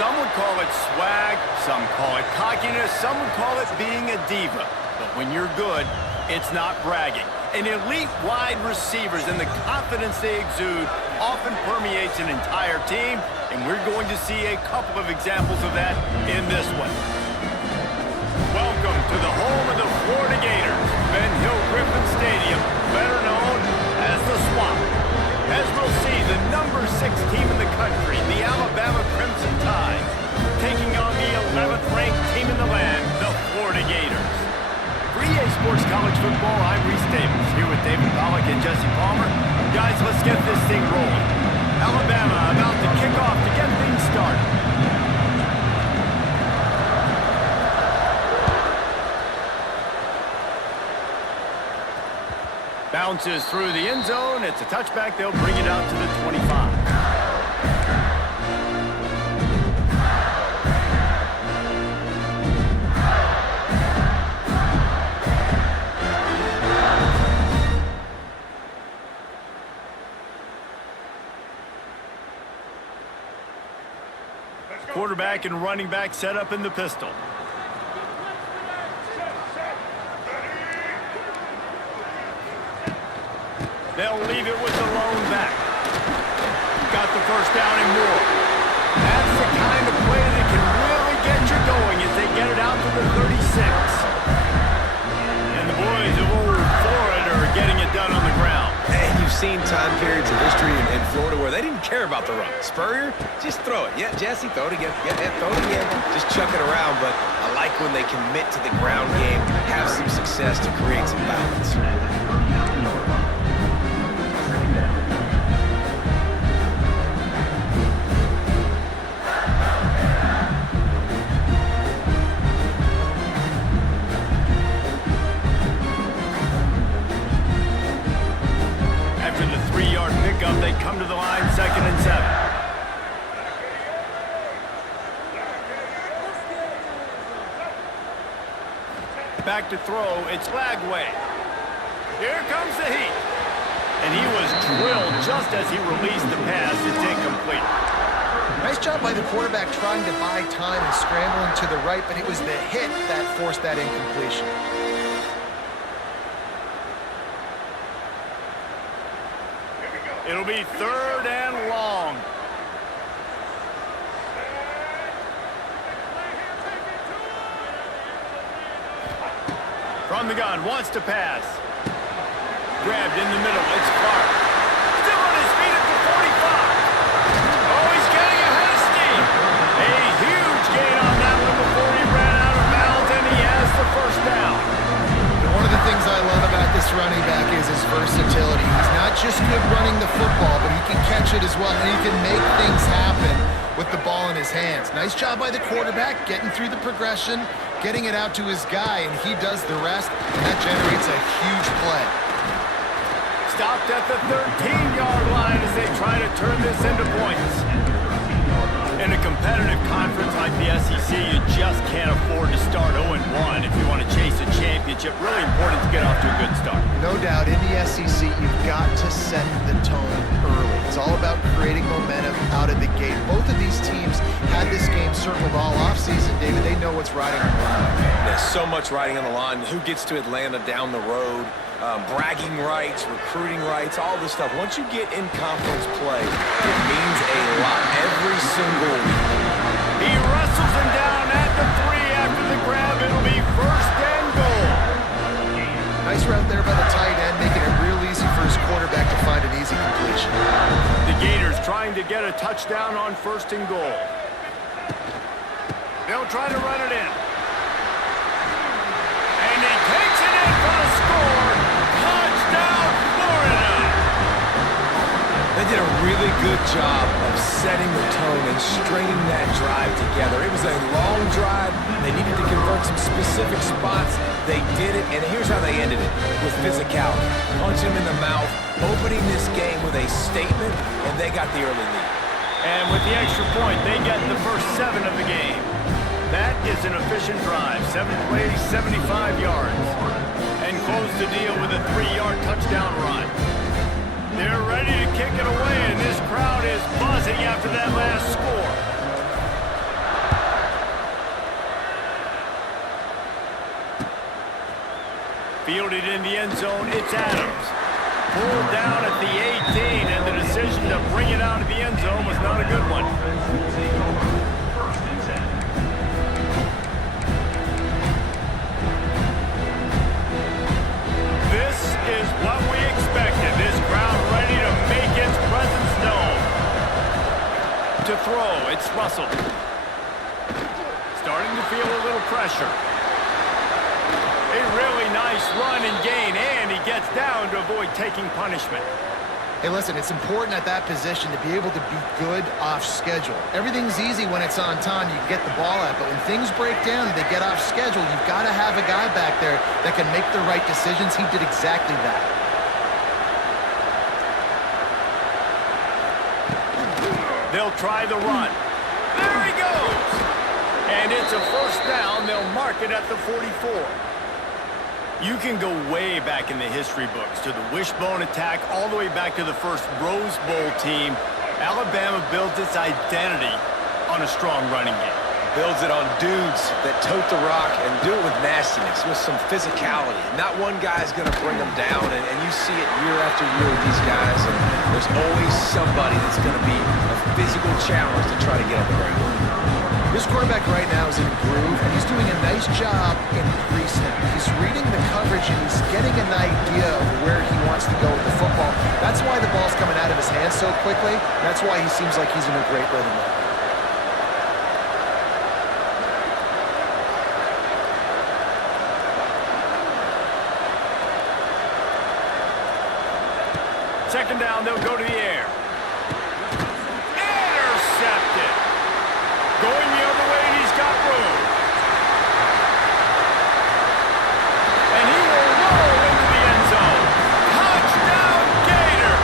Some would call it swag, some call it cockiness, some would call it being a diva. But when you're good, it's not bragging. And elite wide receivers and the confidence they exude often permeates an entire team, and we're going to see a couple of examples of that in this one. Welcome to the home of the Florida Gators, Ben Hill Griffin Stadium, better known as the Swamp. As we'll see, the number 6 team in the country, the Alabama Crimson Tide, taking on the 11th ranked team in the land, the Florida Gators. For EA Sports College Football, I'm Reese Davis, here with David Pollack and Jesse Palmer. Guys, let's get this thing rolling. Alabama about to kick off to get things started. Bounces through the end zone. It's a touchback. They'll bring it out to the 25. Quarterback and running back set up in the pistol. They'll leave it with the lone back. Got the first down and more. That's the kind of play that can really get you going as they get it out to the 36. And the boys of old Florida are getting it done on the ground. And you've seen time periods in history in Florida where they didn't care about the run. Spurrier, just throw it. Yeah, Jesse, throw it again. Yeah, throw it again. Just chuck it around. But I like when they commit to the ground game, have some success to create some balance. They come to the line, 2nd and 7. Back to throw, it's Lagway. Here comes the heat. And he was drilled just as he released the pass. It's incomplete. Nice job by the quarterback trying to buy time and scrambling to the right, but it was the hit that forced that incompletion. It'll be 3rd and long. From the gun, wants to pass. Grabbed in the middle, it's Clark. Still on his feet at the 45. Oh, he's getting ahead of steam. A huge gain on that one before he ran out of bounds, and he has the first down. One of the things I love about this running back is his versatility. He's not just good running the football, but he can catch it as well, and he can make things happen with the ball in his hands. Nice job by the quarterback, getting through the progression, getting it out to his guy, and he does the rest, and that generates a huge play. Stopped at the 13-yard line as they try to turn this into points. In a competitive conference like the SEC, you just can't afford to start 0-1 if you want to chase a championship. Really important to get off to a good start. No doubt, in the SEC, you've got to set the tone early. It's all about creating momentum out of the gate. Both of these teams had this game circled all offseason, David. They know what's riding on the line. There's so much riding on the line. Who gets to Atlanta down the road? Bragging rights, recruiting rights, all this stuff. Once you get in conference play, it means a lot every single week. He wrestles him down at the 3 after the grab. It'll be 1st and goal. Nice route there by the tight end, making it real easy for his quarterback to find an easy completion. The Gators trying to get a touchdown on 1st and goal. They'll try to run it in. And he takes it in for the score. Touchdown, Florida! They did a really good job of setting the tone and stringing that drive together. It was a long drive. They needed to convert some specific spots. They did it, and here's how they ended it, with physicality. Punch him in the mouth, opening this game with a statement, and they got the early lead. And with the extra point, they get the first 7 of the game. That is an efficient drive. 7 plays, 75 yards. And close the deal with a 3-yard touchdown run. They're ready to kick it away, and this crowd is buzzing after that last score. Fielded in the end zone, it's Adams. Pulled down at the 18, and the decision to bring it out of the end zone was not a good one. This is what we expected. This crowd ready to make its presence known. To throw, it's Russell. Starting to feel a little pressure. A really nice run and gain, and he gets down to avoid taking punishment. Hey, listen, it's important at that position to be able to be good off schedule. Everything's easy when it's on time, you can get the ball out, but when things break down and they get off schedule, you've got to have a guy back there that can make the right decisions. He did exactly that. They'll try the run. There he goes! And it's a first down. They'll mark it at the 44. You can go way back in the history books to the wishbone attack all the way back to the first Rose Bowl team. Alabama builds its identity on a strong running game. Builds it on dudes that tote the rock and do it with nastiness, with some physicality. Not one guy's going to bring them down, and you see it year after year with these guys, and there's always somebody that's going to be a physical challenge to try to get on the ground. This quarterback right now is in a groove, and he's doing a nice job in pre-snap. He's reading the coverage, and he's getting an idea of where he wants to go with the football. That's why the ball's coming out of his hands so quickly. That's why he seems like he's in a great rhythm now. Second down, they'll go to the air. Intercepted. Going the other way, and he's got room. And he will roll into the end zone. Touchdown, Gators!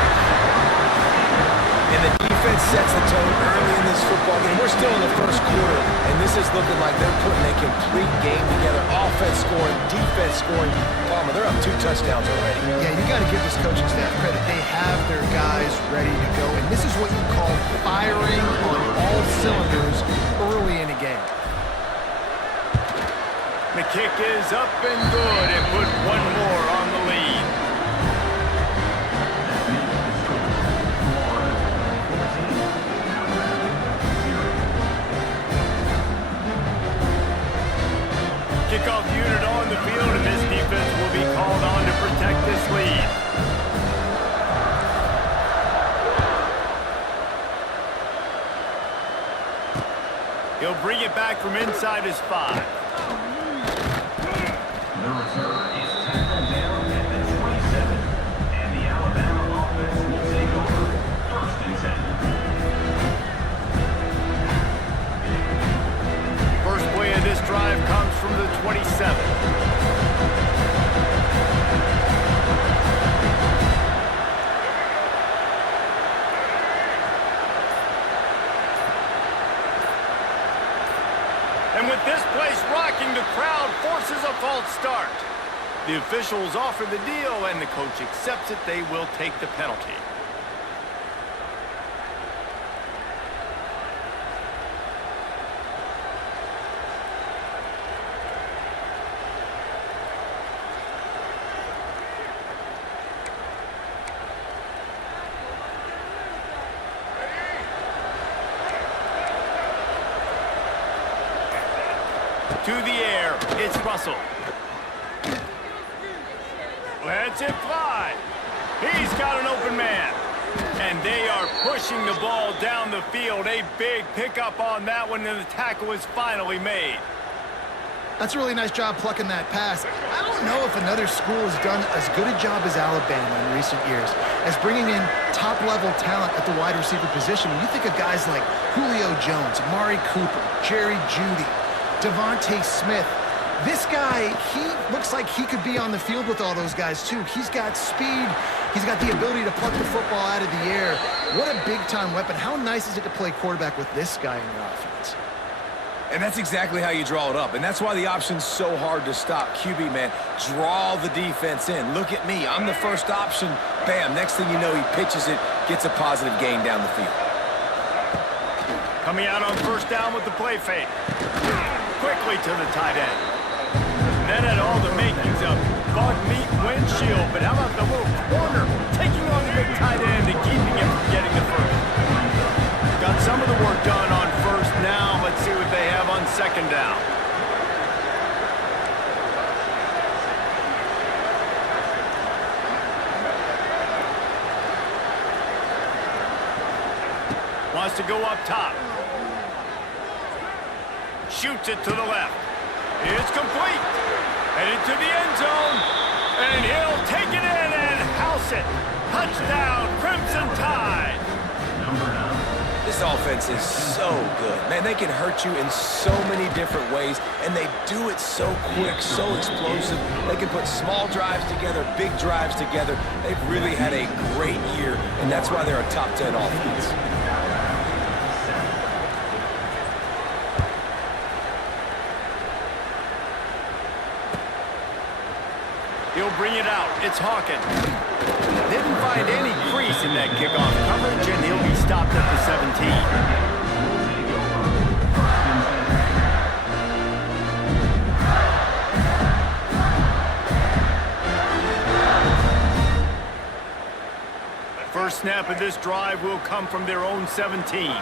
And the defense sets the tone early in this football game. We're still in the first quarter, and this is looking like they're putting a complete game together. Offense scoring, defense scoring. Palmer, they're up 2 touchdowns already. Yeah, you got to give this coaching staff credit. They have their guys ready to go, and this is what you call firing on all cylinders early in a game. The kick is up and good, and put one more on the lead. Kickoff unit on the field, and this defense will be called on to protect this lead. He'll bring it back from inside his 5. The return is tackled down at the 27, and the Alabama offense will take over 1st and 10. First play of this drive comes from the 27. And with this place rocking, the crowd forces a false start. The officials offer the deal, and the coach accepts it. They will take the penalty. To the air, it's Russell. Lets it fly. He's got an open man. And they are pushing the ball down the field. A big pickup on that one, and the tackle is finally made. That's a really nice job plucking that pass. I don't know if another school has done as good a job as Alabama in recent years as bringing in top-level talent at the wide receiver position. When you think of guys like Julio Jones, Amari Cooper, Jerry Jeudy, Devontae Smith. This guy, he looks like he could be on the field with all those guys, too. He's got speed. He's got the ability to pluck the football out of the air. What a big-time weapon. How nice is it to play quarterback with this guy in your offense? And that's exactly how you draw it up. And that's why the option's so hard to stop. QB, man, draw the defense in. Look at me. I'm the first option. Bam. Next thing you know, he pitches it, gets a positive gain down the field. Coming out on first down with the play fake. Quickly to the tight end. That had all the makings of bug meat windshield, but how about the little corner taking on the big tight end and keeping him from getting the first? Got some of the work done on first. Now let's see what they have on second down. Wants to go up top. Shoots it to the left. It's complete. Headed to the end zone. And he'll take it in and house it. Touchdown, Crimson Tide. Number 9. This offense is so good. Man, they can hurt you in so many different ways, and they do it so quick, so explosive. They can put small drives together, big drives together. They've really had a great year, and that's why they're a top 10 offense. He'll bring it out. It's Hawkins. Didn't find any crease in that kickoff coverage, and he'll be stopped at the 17. First snap of this drive will come from their own 17.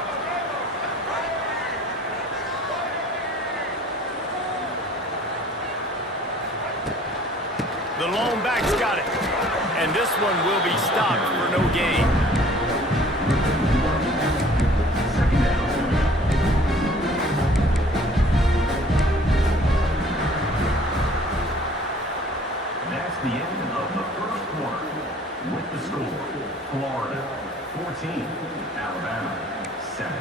The lone back's got it. And this one will be stopped for no gain. That's the end of the first quarter. With the score, Florida 14, Alabama 7.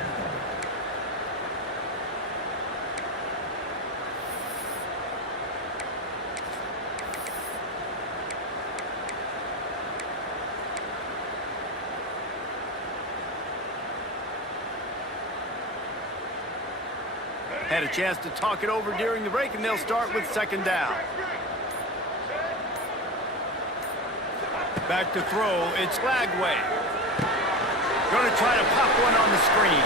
Had a chance to talk it over during the break, and they'll start with second down. Back to throw, it's Lagway. Going to try to pop one on the screen.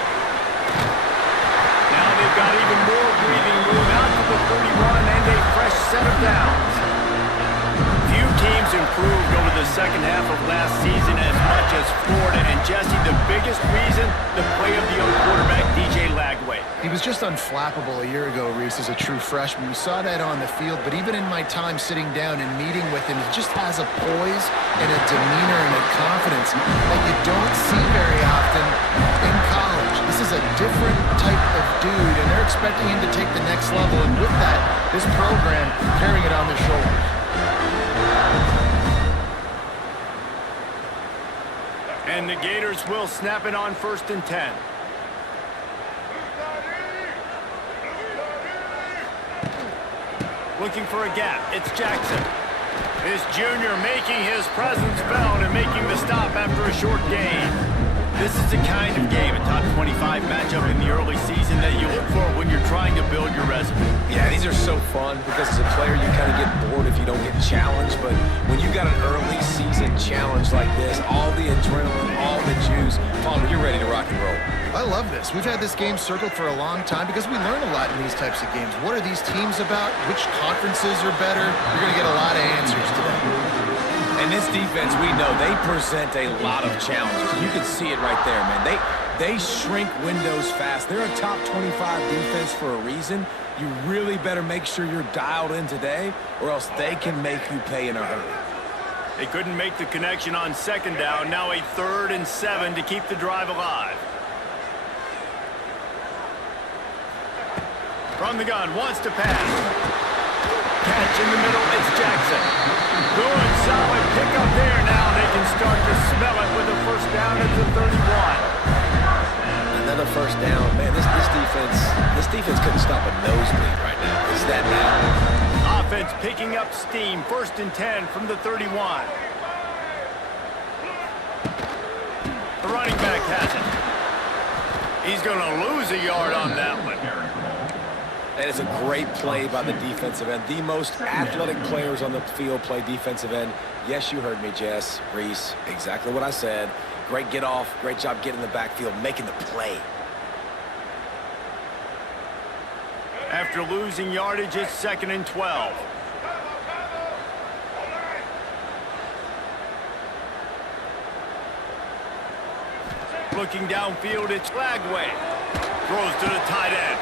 Now they've got even more breathing room out to the 31 and a fresh set of downs. Few teams improved over the second half of last season as much as Florida. And Jesse, the biggest reason, the play of the young quarterback, DJ Lagway. He was just unflappable a year ago, Reese, as a true freshman. We saw that on the field, but even in my time sitting down and meeting with him, he just has a poise and a demeanor and a confidence that you don't see very often in college. This is a different type of dude, and they're expecting him to take the next level, and with that, this program carrying it on their shoulders. And the Gators will snap it on 1st and 10. Looking for a gap. It's Jackson. This junior making his presence felt and making the stop after a short gain. This is the kind of game, a top 25 matchup in the early season that you look for when you're trying to build your resume. Yeah, these are so fun because as a player, you kind of get bored if you don't get challenged. But when you got an early season challenge like this, all the adrenaline, all the juice, Palmer, you're ready to rock and roll. I love this. We've had this game circled for a long time because we learn a lot in these types of games. What are these teams about? Which conferences are better? You're going to get a lot of answers today. And this defense, we know, they present a lot of challenges. You can see it right there, man. They shrink windows fast. They're a top 25 defense for a reason. You really better make sure you're dialed in today, or else they can make you pay in a hurry. They couldn't make the connection on second down. Now a 3rd and 7 to keep the drive alive. From the gun, wants to pass. Catch in the middle, it's Jackson. Good, solid pickup there. Now they can start to smell it with a first down at the 31. Another first down. Man, this defense couldn't stop a nosebleed right now. It's that bad. Offense picking up steam. 1st and 10 from the 31. The running back has it. He's going to lose a yard on that one. That is a great play by the defensive end. The most athletic players on the field play defensive end. Yes, you heard me, Jess, Reese. Exactly what I said. Great get off. Great job getting in the backfield, making the play. After losing yardage, it's 2nd and 12. Looking downfield, it's Lagway. Throws to the tight end.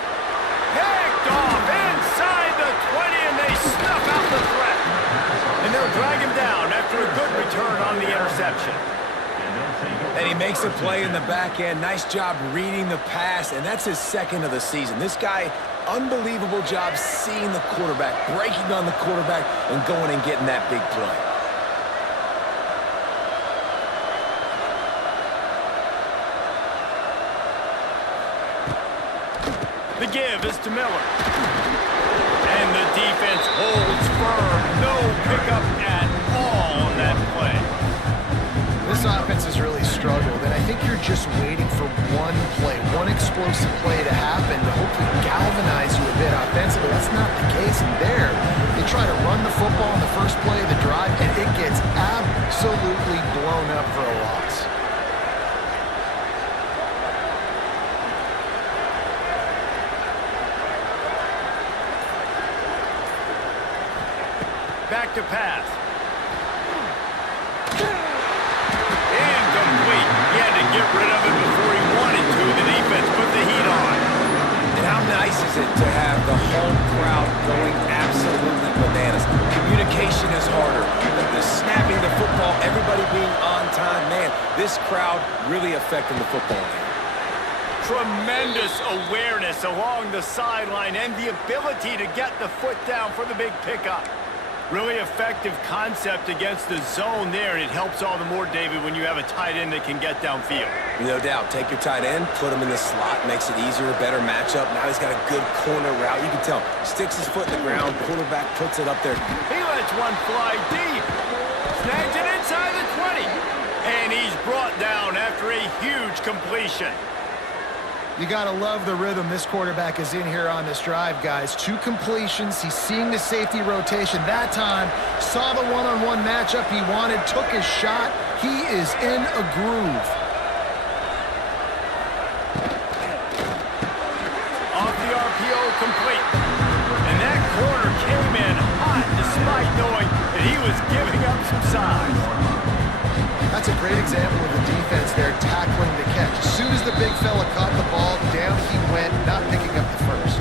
Picked off inside the 20, and they snuff out the threat. And they'll drag him down after a good return on the interception. And he makes a play in the back end. Nice job reading the pass, and that's his second of the season. This guy, unbelievable job seeing the quarterback, breaking on the quarterback, and going and getting that big play. The give is to Miller. And the defense holds firm. No pickup at all on that play. This offense has really struggled, and I think you're just waiting for one play, one explosive play to happen to hopefully galvanize you a bit offensively. That's not the case, and there, they try to run the football in the first play of the drive, and it gets absolutely blown up for a loss. Back to pass. Incomplete. He had to get rid of it before he wanted to. The defense put the heat on. And how nice is it to have the home crowd going absolutely bananas? Communication is harder. The snapping the football, everybody being on time. Man, this crowd really affecting the football game. Tremendous awareness along the sideline and the ability to get the foot down for the big pickup. Really effective concept against the zone there, and it helps all the more, David, when you have a tight end that can get downfield. No doubt. Take your tight end, put him in the slot, makes it easier, a better matchup. Now he's got a good corner route. You can tell. Sticks his foot in the ground, quarterback puts it up there. He lets one fly deep. Snags it inside the 20. And he's brought down after a huge completion. You got to love the rhythm this quarterback is in here on this drive, guys. 2 completions. He's seeing the safety rotation. That time, saw the one-on-one matchup he wanted, took his shot. He is in a groove. Off the RPO, complete. And that corner came in hot despite knowing that he was giving up some size. That's a great example of the defense there tackling the catch. As soon as the big fella caught the ball, down he went, not picking up the first.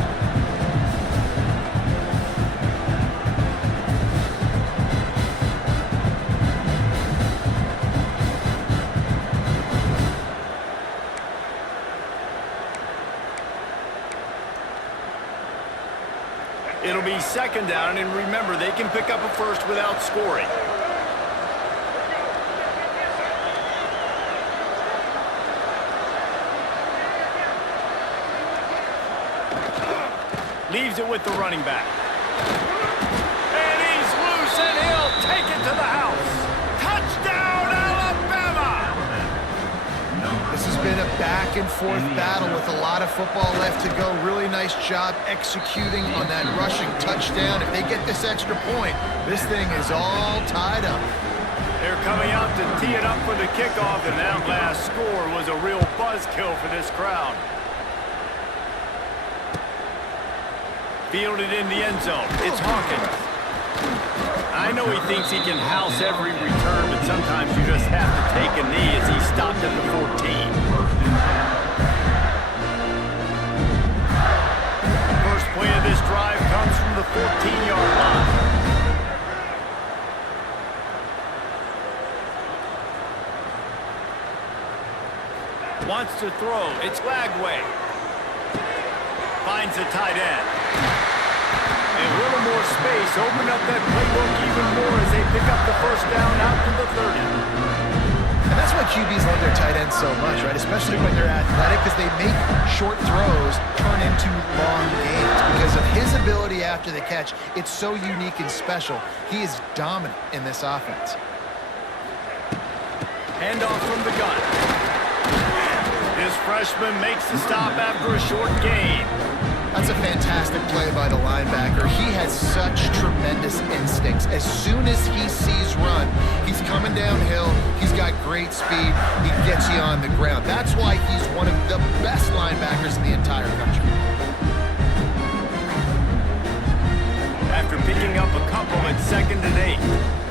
It'll be second down, and remember, they can pick up a first without scoring. Leaves it with the running back. And he's loose, and he'll take it to the house. Touchdown, Alabama! This has been a back-and-forth battle with a lot of football left to go. Really nice job executing on that rushing touchdown. If they get this extra point, this thing is all tied up. They're coming out to tee it up for the kickoff, and that last score was a real buzzkill for this crowd. Fielded in the end zone. It's Hawkins. I know he thinks he can house every return, but sometimes you just have to take a knee as he stopped at the 14. First play of this drive comes from the 14-yard line. Wants to throw. It's Lagway. Finds a tight end. And a little more space. Open up that playbook even more as they pick up the first down out to the 30. And that's why QBs love their tight ends so much, right? Especially when they're athletic, because they make short throws turn into long gains. Because of his ability after the catch, it's so unique and special. He is dominant in this offense. Handoff from the gun. This freshman makes the stop after a short gain. That's a fantastic play by the linebacker. He has such tremendous instincts. As soon as he sees run, he's coming downhill. He's got great speed. He gets you on the ground. That's why he's one of the best linebackers in the entire country. After picking up a couple at 2nd and 8.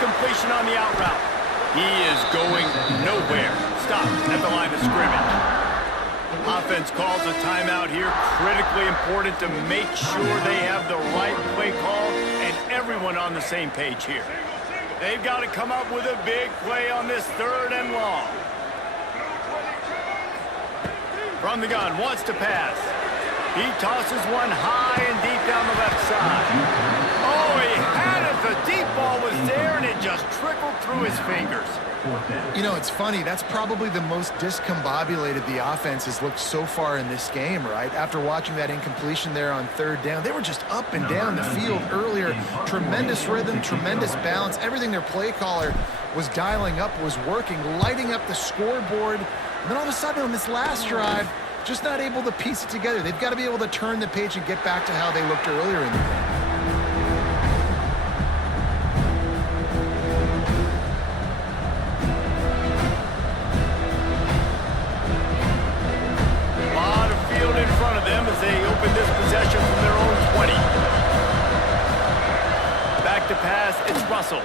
completion on the out route. He is going nowhere. Stop at the line of scrimmage. Offense calls a timeout here. Critically important to make sure they have the right play call and everyone on the same page here. They've got to come up with a big play on this 3rd and long. From the gun, wants to pass. He tosses one high and deep down the left side. Oh, he had it. The deep ball was there, and it just trickled through his fingers. You know, it's funny. That's probably the most discombobulated the offense has looked so far in this game, right? After watching that incompletion there on 3rd down, they were just up and down the field earlier. Tremendous rhythm, tremendous balance. Everything their play caller was dialing up was working, lighting up the scoreboard. And then all of a sudden on this last drive, just not able to piece it together. They've got to be able to turn the page and get back to how they looked earlier in the game. A lot of field in front of them as they open this possession from their own 20. Back to pass, it's Russell.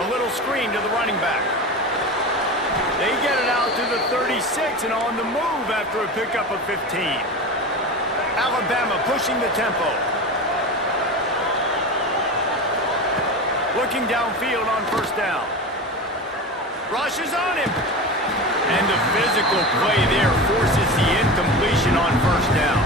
A little screen to the running back. They get it out to the 36 and on the move after a pickup of 15. Alabama pushing the tempo. Looking downfield on 1st down. Rushes on him. And the physical play there forces the incompletion on 1st down.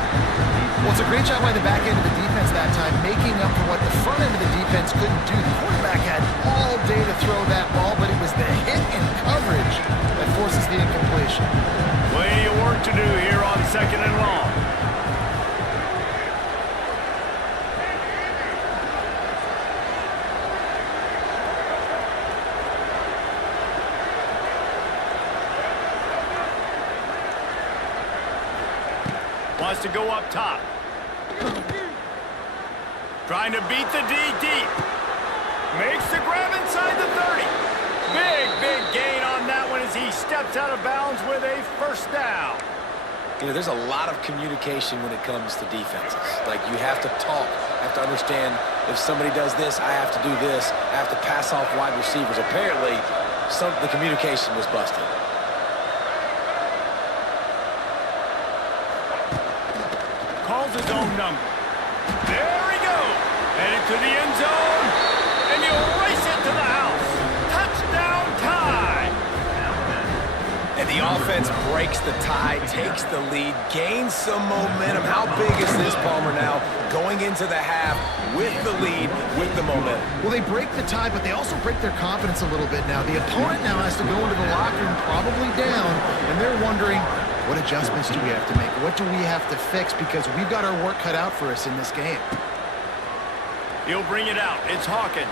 Well, it's a great job by the back end of the defense that time, making up for what the front end of the defense couldn't do. The quarterback had all day to throw that ball, but it was the hit and coverage that forces the incompletion. Plenty of work to do here on 2nd and long. Wants to go up top. Trying to beat the D deep. Makes the grab inside the 30. Big gain on that one as he steps out of bounds with a 1st down. You know, there's a lot of communication when it comes to defenses. Like, you have to talk. You have to understand if somebody does this, I have to do this. I have to pass off wide receivers. Apparently, the communication was busted. Calls his own number. There he goes. Headed to the end zone. And he'll race it to the house. Touchdown tie. And the offense breaks the tie, takes the lead, gains some momentum. How big is this, Palmer, now? Going into the half with the lead, with the momentum. Well, they break the tie, but they also break their confidence a little bit now. The opponent now has to go into the locker room probably down, and they're wondering, what adjustments do we have to make? What do we have to fix? Because we've got our work cut out for us in this game. He'll bring it out. It's Hawkins.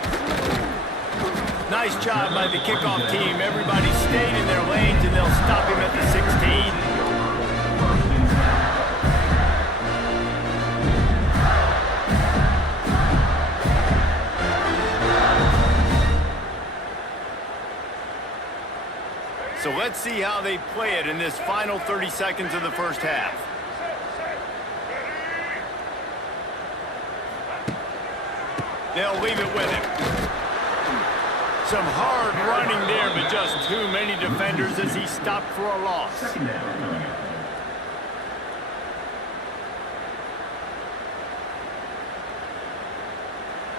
Nice job by the kickoff team. Everybody stayed in their lanes, and they'll stop him at the 16. So let's see how they play it in this final 30 seconds of the 1st half. They'll leave it with him. Some hard running there, but just too many defenders as he stopped for a loss.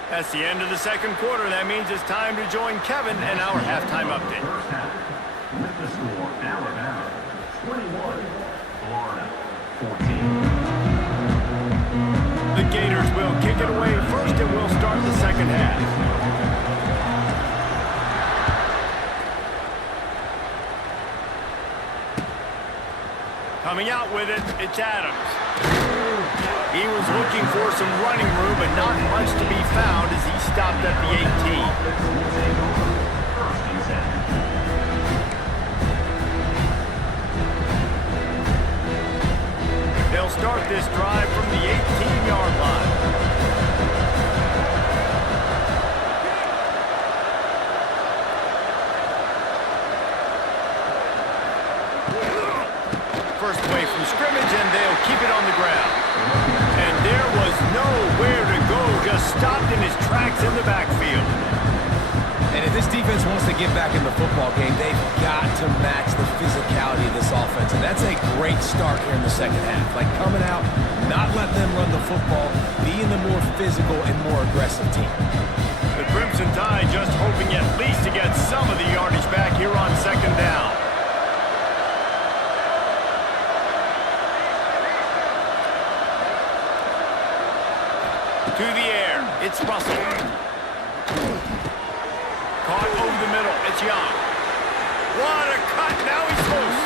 That's the end of the 2nd quarter. That means it's time to join Kevin and our halftime update. With the score, Alabama 21, Florida 14. The Gators will kick it away first, and we'll start the 2nd half. Coming out with it, it's Adams. He was looking for some running room, but not much to be found as he stopped at the 18. They'll start this drive from the 18-yard line. First play from scrimmage, and they'll keep it on the ground. And there was nowhere to go, just stopped in his tracks in the backfield. defense wants to get back in the football game, they've got to match the physicality of this offense. And that's a great start here in the second half. Like coming out, not letting them run the football, being the more physical and more aggressive team. The Crimson Tide just hoping at least to get some of the yardage back here on second down. To the air, it's Russell. Caught over the middle, it's Young. What a cut, now he's loose.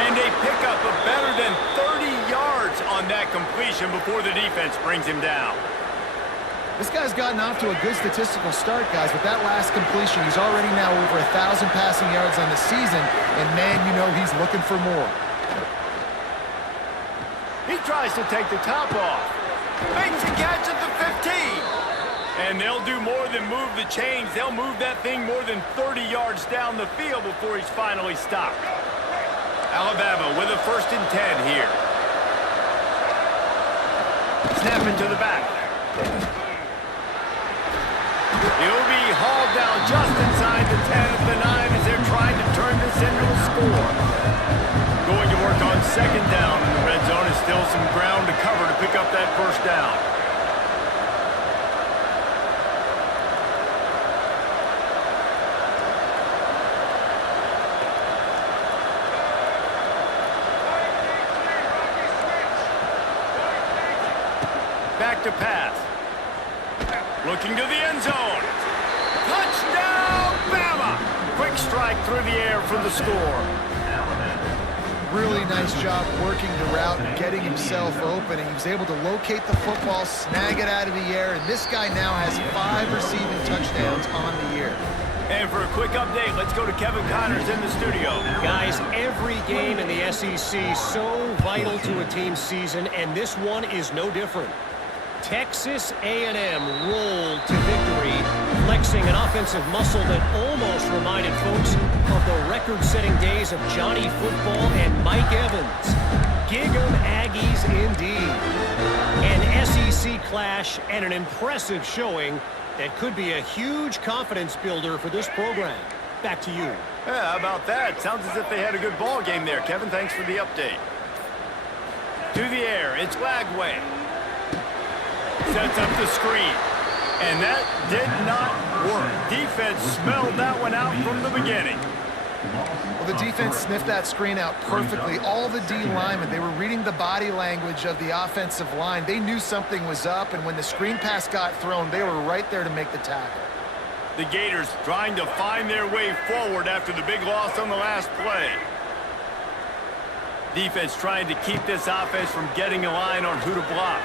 And they pick up a better than 30 yards on that completion before the defense brings him down. This guy's gotten off to a good statistical start, guys. With that last completion, he's already now over 1,000 passing yards on the season, and man, you know he's looking for more. He tries to take the top off. Makes a catch at the 15. And they'll do more than move the chains. They'll move that thing more than 30 yards down the field before he's finally stopped. Alabama with a 1st and 10 here. Snap into the back. He'll be hauled down just inside the 10 of the 9 as they're trying to turn this into a score. Going to work on second down, and the red zone is still some ground to cover to pick up that 1st down. Back to pass. Looking to the end zone. Touchdown, Bama! Quick strike through the air for the score. Really nice job working the route and getting himself open, and he was able to locate the football, snag it out of the air, and this guy now has 5 receiving touchdowns on the year. And for a quick update, let's go to Kevin Connors in the studio. Guys, every game in the SEC so vital to a team's season, and this one is no different. Texas A&M rolled to victory, flexing an offensive muscle that almost reminded folks of the record-setting days of Johnny Football and Mike Evans. Gig 'em Aggies indeed. An SEC clash and an impressive showing that could be a huge confidence builder for this program. Back to you. Yeah, how about that? Sounds as if they had a good ball game there. Kevin, thanks for the update. To the air, it's Wagway. Sets up the screen. And that did not work. Defense smelled that one out from the beginning. Well, the defense sniffed that screen out perfectly. All the D linemen, they were reading the body language of the offensive line. They knew something was up, and when the screen pass got thrown, they were right there to make the tackle. The Gators trying to find their way forward after the big loss on the last play. Defense trying to keep this offense from getting a line on who to block.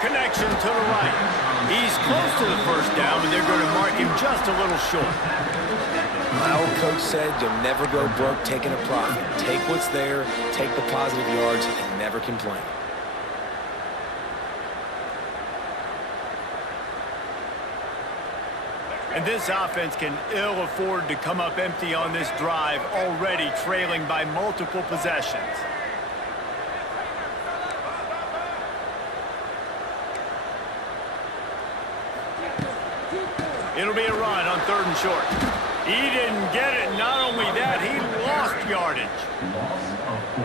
Connection to the right. He's close to the 1st down, but they're going to mark him just a little short. My old coach said you'll never go broke taking a profit. Take what's there, take the positive yards, and never complain. And this offense can ill afford to come up empty on this drive, already trailing by multiple possessions. It'll be a run on 3rd and short. He didn't get it. Not only that, he lost yardage.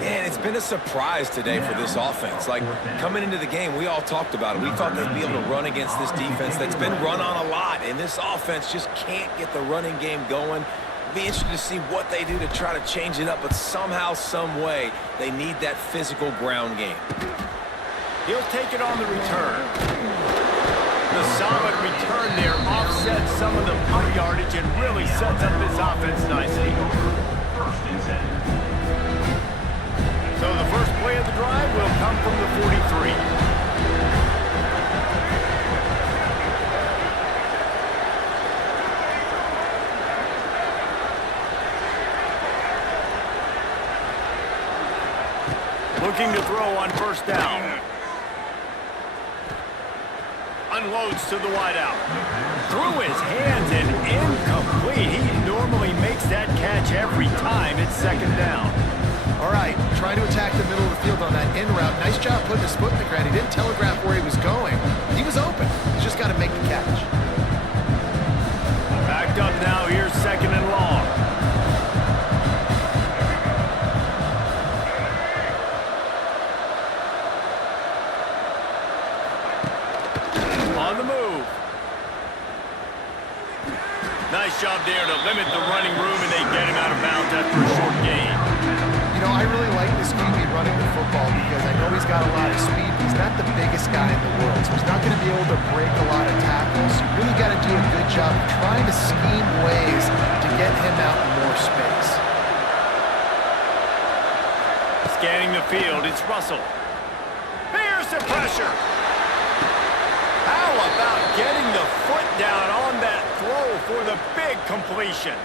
Man, it's been a surprise today for this offense. Like, coming into the game, we all talked about it. We thought they'd be able to run against this defense that's been run on a lot, and this offense just can't get the running game going. It'll be interesting to see what they do to try to change it up, but somehow, some way, they need that physical ground game. He'll take it on the return. The solid return there offsets some of the punt yardage and really sets up this offense nicely. 1st and 10. So the first play of the drive will come from the 43. Looking to throw on 1st down. Unloads to the wideout. Through his hands and incomplete. He normally makes that catch every time. It's 2nd down. All right, trying to attack the middle of the field on that in route. Nice job putting his foot in the ground. He didn't telegraph where he was going. He was open. He's just got to make the catch. Backed up Nice job there to limit the running room, and they get him out of bounds after a short gain. You know, I really like this QB running the football because I know he's got a lot of speed, but he's not the biggest guy in the world, so he's not going to be able to break a lot of tackles. You really got to do a good job of trying to scheme ways to get him out in more space. Scanning the field, it's Russell. Here's the pressure. How about getting the foot down on that throw for the big completion?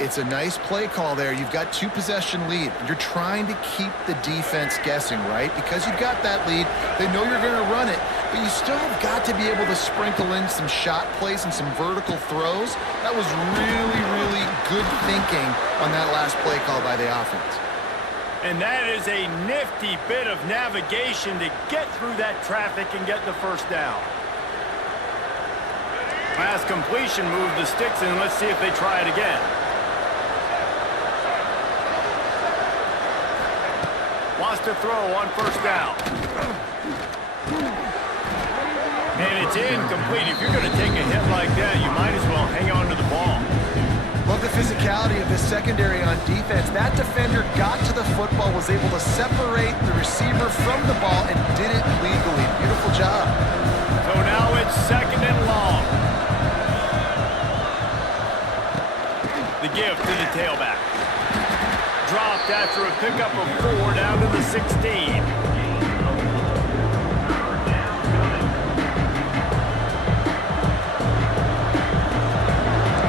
It's a nice play call there. You've got 2-possession lead. You're trying to keep the defense guessing, right? Because you've got that lead, they know you're going to run it, but you still have got to be able to sprinkle in some shot plays and some vertical throws. That was really, really good thinking on that last play call by the offense. And that is a nifty bit of navigation to get through that traffic and get the first down. Pass completion, move the sticks, and let's see if they try it again. Wants to throw on first down. And it's incomplete. If you're going to take a hit like that, you might as well hang on to the ball. Love the physicality of this secondary on defense. That defender got to the football, was able to separate the receiver from the ball, and did it legally. Beautiful job. So now it's second and long. The give to the tailback. Dropped after a pickup of 4 down to the 16.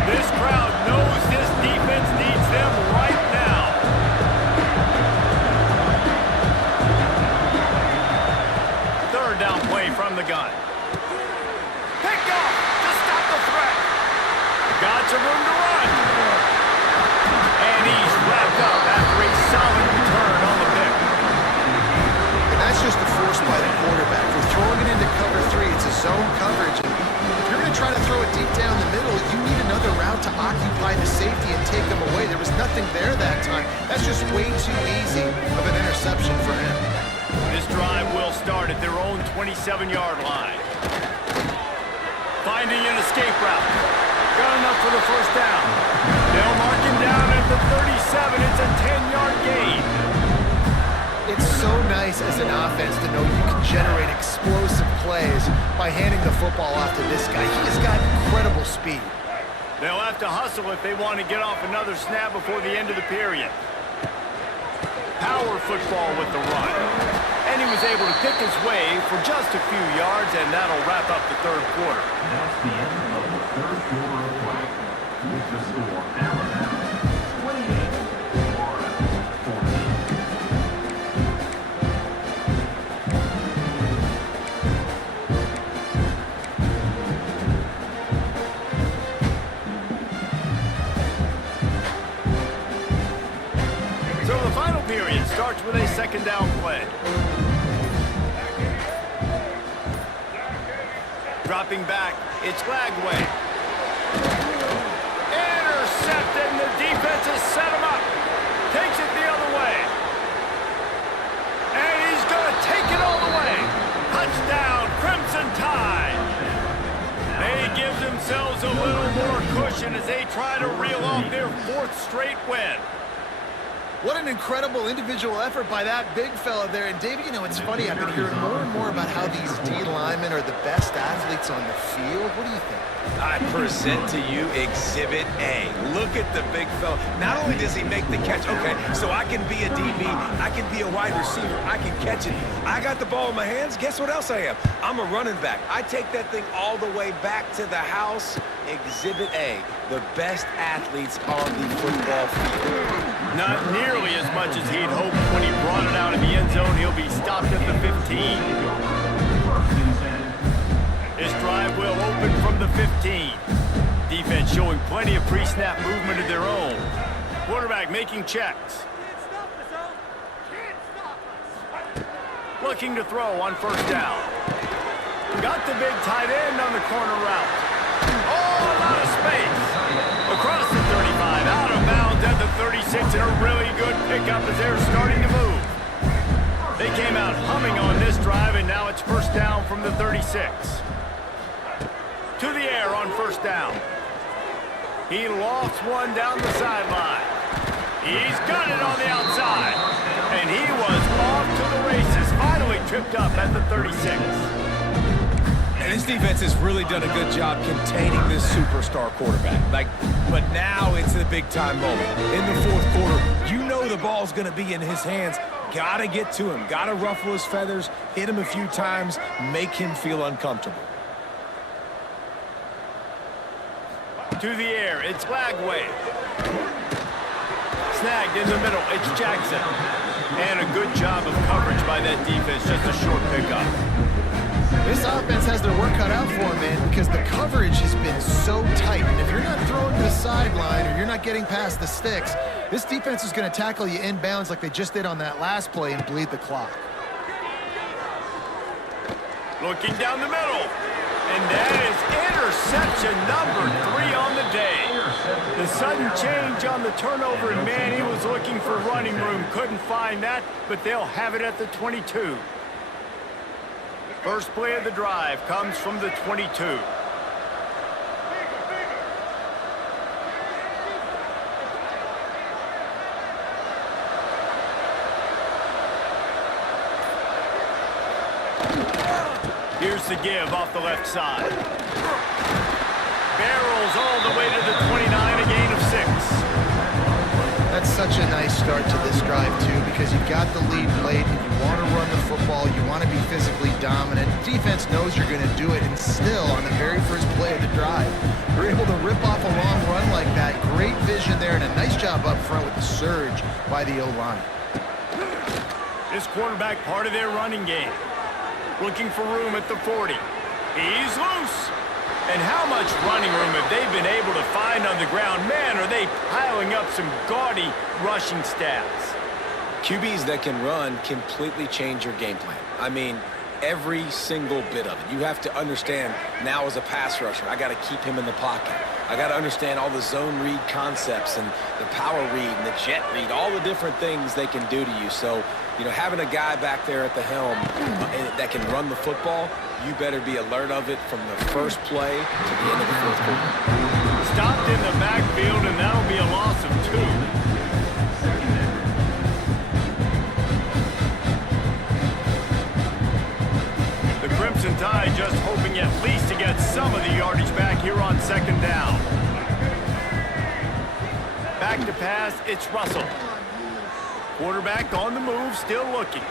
This crowd knows this defense needs them right now. Third down play from the gun. Pick up to stop the threat. Got some room to run. And he's wrapped up after a solid return on the pick. And that's just the force by the quarterback. They're throwing it into cover 3. It's a zone coverage. If you're going to try to throw it deep down the middle, you need another route to occupy the safety and take them away. There was nothing there that time. That's just way too easy of an interception for him. This drive will start at their own 27-yard line. Finding an escape route. Got enough for the first down. They'll mark him down at the 37. It's a 10-yard gain. It's so nice as an offense to know you can generate explosive plays by handing the football off to this guy. He has got incredible speed. They'll have to hustle if they want to get off another snap before the end of the period. Power football with the run. And he was able to pick his way for just a few yards, and that'll wrap up the third quarter. That's the end of the third quarter of play. With the score, Alabama 28, Florida 14. So the final period starts with a second down play. Dropping back, it's Lagway. Intercepted, and the defense has set him up. Takes it the other way. And he's going to take it all the way. Touchdown, Crimson Tide. They give themselves a little more cushion as they try to reel off their 4th straight win. What an incredible individual effort by that big fella there. And, Dave, you know, it's funny. I've been hearing more and more about how these D linemen are the best athletes on the field. What do you think? I present to you Exhibit A. Look at the big fella. Not only does he make the catch, okay, so I can be a DB, I can be a wide receiver, I can catch it. I got the ball in my hands. Guess what else I am? I'm a running back. I take that thing all the way back to the house. Exhibit A, the best athletes on the football field. Not nearly as much as he'd hoped when he brought it out of the end zone. He'll be stopped at the 15. This drive will open from the 15. Defense showing plenty of pre-snap movement of their own. Quarterback making checks. Looking to throw on first down. Got the big tight end on the corner route. Oh, a lot of space. Across the 35, out of bounds at the 36, and a really good pickup as they're starting to move. They came out humming on this drive, and now it's first down from the 36. To the air on first down. He lofts one down the sideline. He's got it on the outside. And he was off to the races, finally tripped up at the 36. And this defense has really done a good job containing this superstar quarterback. But now it's the big-time moment. In the fourth quarter, you know the ball's going to be in his hands. Got to get to him. Got to ruffle his feathers, hit him a few times, make him feel uncomfortable. To the air, it's Lagway. Snagged in the middle, it's Jackson. And a good job of coverage by that defense, just a short pickup. This offense has their work cut out for them, man, because the coverage has been so tight. And if you're not throwing to the sideline or you're not getting past the sticks, this defense is going to tackle you inbounds like they just did on that last play and bleed the clock. Looking down the middle. And that is interception number 3 on the day. The sudden change on the turnover, and man, he was looking for running room. Couldn't find that, but they'll have it at the 22. First play of the drive comes from the 22. Here's the give off the left side. Barrels all the way to the 29, a gain of 6. That's such a nice start to this drive, too, because you got the lead late and you want to run the football. You want to be physically dominant. Defense knows you're going to do it, and still, on the very first play of the drive, you're able to rip off a long run like that. Great vision there, and a nice job up front with the surge by the O-line. This quarterback part of their running game. Looking for room at the 40. He's loose. And how much running room have they been able to find on the ground? Man, are they piling up some gaudy rushing stats. QBs that can run completely change your game plan. I mean, every single bit of it. You have to understand now as a pass rusher, I got to keep him in the pocket. I got to understand all the zone read concepts and the power read and the jet read, all the different things they can do to you. So, you know, having a guy back there at the helm that can run the football, you better be alert of it from the first play to the end of the fourth quarter. Stopped in the backfield, and that'll be a loss of 2. The Crimson Tide just hoping at least to get some of the yardage back here on second down. Back to pass, it's Russell. Quarterback on the move, still looking.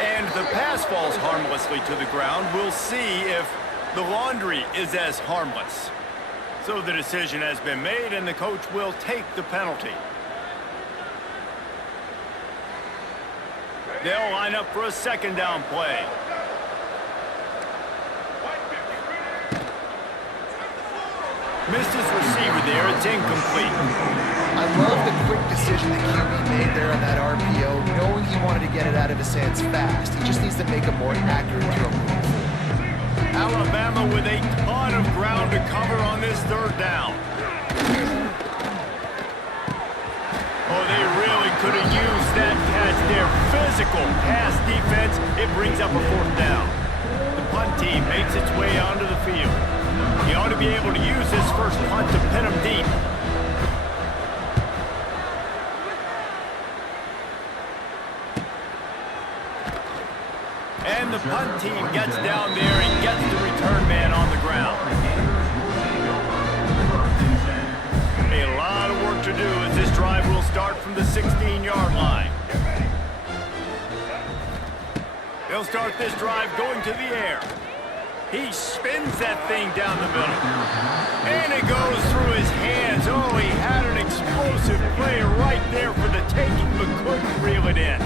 And the pass falls harmlessly to the ground. We'll see if the laundry is as harmless. So the decision has been made, and the coach will take the penalty. They'll line up for a second down play. Missed his receiver there. It's incomplete. I love the quick decision that QB made there on that RPO, knowing he wanted to get it out of his hands fast. He just needs to make a more accurate throw. Alabama with a ton of ground to cover on this third down. Oh, they really could have used that catch there. Physical pass defense. It brings up a fourth down. The punt team makes its way onto the field. He ought to be able to use this first punt to pin him deep. And the punt team gets down there and gets the return man on the ground. A lot of work to do as this drive will start from the 16-yard line. They'll start this drive going to the air. He spins that thing down the middle. And it goes through his hands. Oh, he had an explosive play right there for the taking, but couldn't reel it in.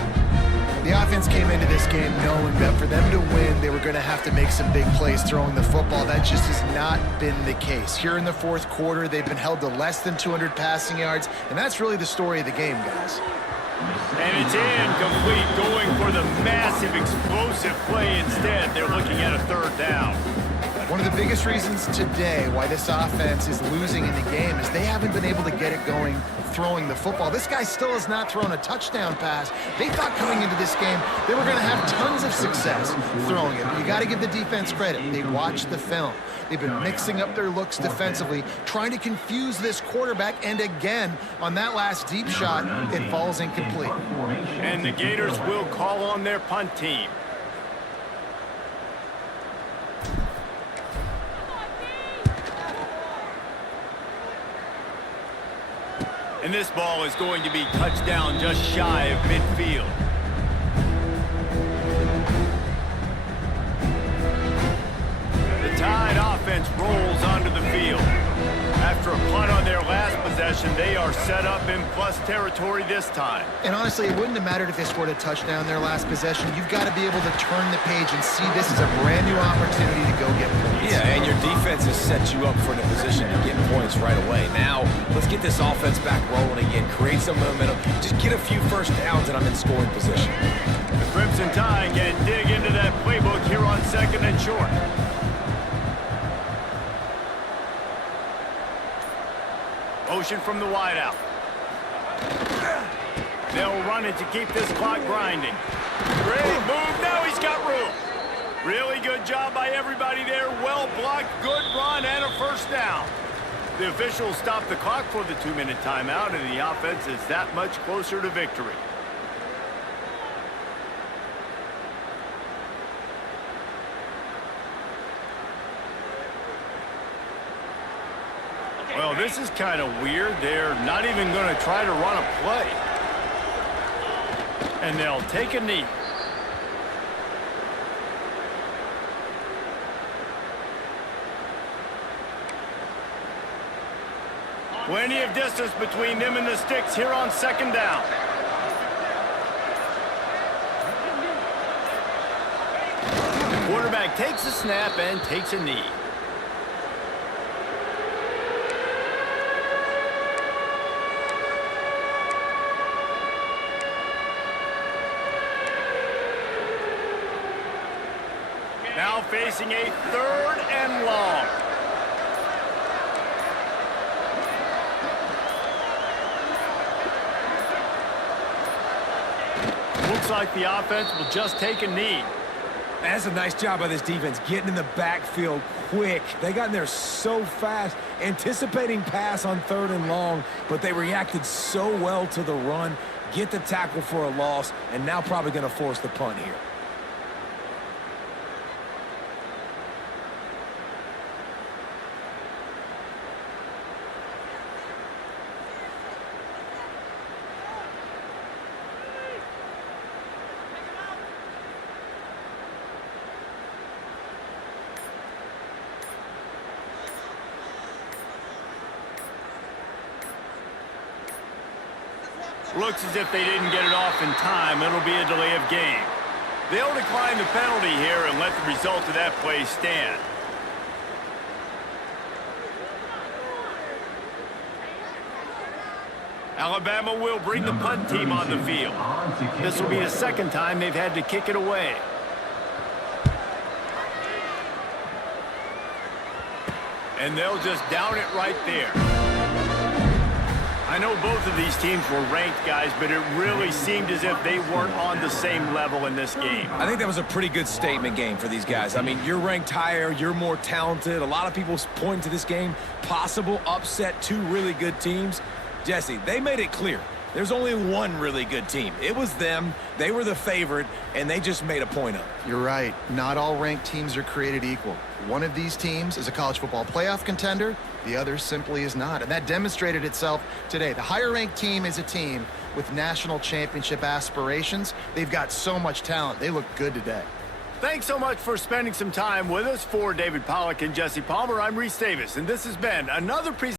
The offense came into this game knowing that for them to win, they were going to have to make some big plays throwing the football. That just has not been the case. Here in the fourth quarter, they've been held to less than 200 passing yards, and that's really the story of the game, guys. And it's incomplete, going for the massive explosive play instead. They're looking at a third down. One of the biggest reasons today why this offense is losing in the game is they haven't been able to get it going throwing the football. This guy still has not thrown a touchdown pass. They thought coming into this game they were going to have tons of success throwing it. But you got to give the defense credit. They watched the film. They've been mixing up their looks defensively, trying to confuse this quarterback, and again, on that last deep shot, it falls incomplete. And the Gators will call on their punt team. And this ball is going to be touched down just shy of midfield. The Tide offense rolls onto the field. After a punt on their last possession, they are set up in plus territory this time. And honestly, it wouldn't have mattered if they scored a touchdown their last possession. You've got to be able to turn the page and see this as a brand new opportunity to go get points. Yeah, and your defense has set you up for the position to get points right away. Now, let's get this offense back rolling again, create some momentum, just get a few first downs, and I'm in scoring position. The Crimson Tide can dig into that playbook here on 2nd and short. Motion from the wideout. They'll run it to keep this clock grinding. Great move. Now he's got room. Really good job by everybody there. Well blocked, good run, and a first down. The officials stop the clock for the 2-minute timeout, and the offense is that much closer to victory. Well, this is kind of weird. They're not even going to try to run a play. And they'll take a knee. Plenty of distance between them and the sticks here on 2nd down. The quarterback takes a snap and takes a knee. Now facing a 3rd and long. Looks like the offense will just take a knee. That's a nice job by this defense, getting in the backfield quick. They got in there so fast, anticipating pass on 3rd and long, but they reacted so well to the run, get the tackle for a loss, and now probably going to force the punt here. Looks as if they didn't get it off in time. It'll be a delay of game. They'll decline the penalty here and let the result of that play stand. Alabama will bring the punt team on the field. This will be the 2nd time they've had to kick it away. And they'll just down it right there. I know both of these teams were ranked, guys, but it really seemed as if they weren't on the same level in this game. I think that was a pretty good statement game for these guys. I mean, you're ranked higher, you're more talented. A lot of people point to this game, possible upset, 2 really good teams. Jesse, they made it clear. There's only one really good team. It was them. They were the favorite, and they just made a point of it. You're right. Not all ranked teams are created equal. One of these teams is a college football playoff contender. The other simply is not. And that demonstrated itself today. The higher-ranked team is a team with national championship aspirations. They've got so much talent. They look good today. Thanks so much for spending some time with us. For David Pollack and Jesse Palmer, I'm Reese Davis, and this has been another presentation.